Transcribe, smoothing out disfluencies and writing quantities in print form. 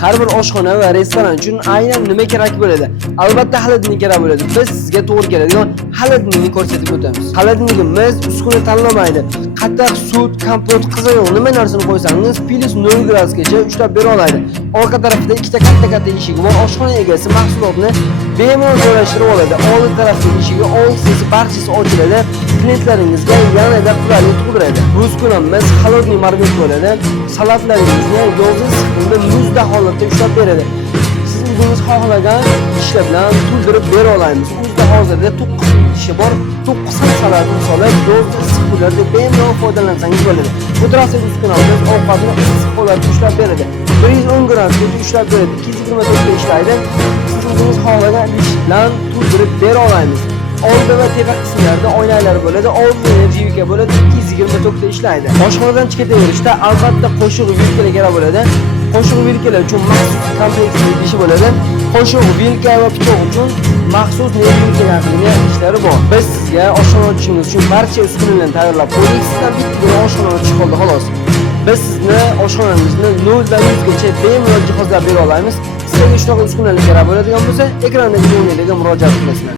Har bir oshxona va restoran uchun aynan nima kerak bo'ladi? Albatta xalidini kerak bo'ladi. Biz sizga to'g'ri keladigan xalidini ko'rsatib o'tamiz. Xalidligimiz uskuna tanlamaydi. Qattiq sut, kompot, qizig'in nima narsani qo'ysangiz, plus 0 gradusgacha ushlab bera oladi. Orqa tarafida ikkita katta eshigi bor. Oshxona egasi mahsulotni bemalol joylashtirib oladi. Old tarafdagi eshigi oldisi barchasi ochiladi. Klientlaringizga yanada qulaylik tug'diradi. Bu uskunamiz xalidli marmit bo'ladi. Salatlaringizni yog'siz sifatida muzda holatda ushlab beradi. Siz o'zingiz xohlagan ishlar bilan to'ldirib bera olamiz. O'zida hozirda 9 ishi bor. 9 xil salat misoli yog'siz sifatlarda bemalol foydalansangiz bo'ladi. Bu tarafdagi uskunamiz ovqatni issiq holatda ushlab beradi. 110 gradusda ushlab beradi. 224 ta ishlaydi. Siz o'zingiz xohlagan ish bilan to'ldirib bera olamiz. Oldi va tepa qismlarda oynalar bo'ladi. Oldi enerjika bo'ladi. 224 ta ishlaydi. Oshxonadan chiqaverishda albatta qo'shiq vilkalar kerak bo'ladi. Qo'shiq vilkalar uchun maxsus kompleksli ishi bo'ladi. Qo'shiq vilka va pichoq uchun maxsus vilkalarning ishlari bor. Biz sizga oshxona ochishingiz uchun barcha uskunalarni tayyorlab qo'ydik. Sizdan bitta oshxona ochish qoldi xolos. Biz sizni oshxonangizni 0 dan 100 gacha bemalol jihozlab bera olamiz. Sizga shunaqa uskunalar kerak bo'ladigan bo'lsa, ekrandagi nomerga murojaat qilasizlar.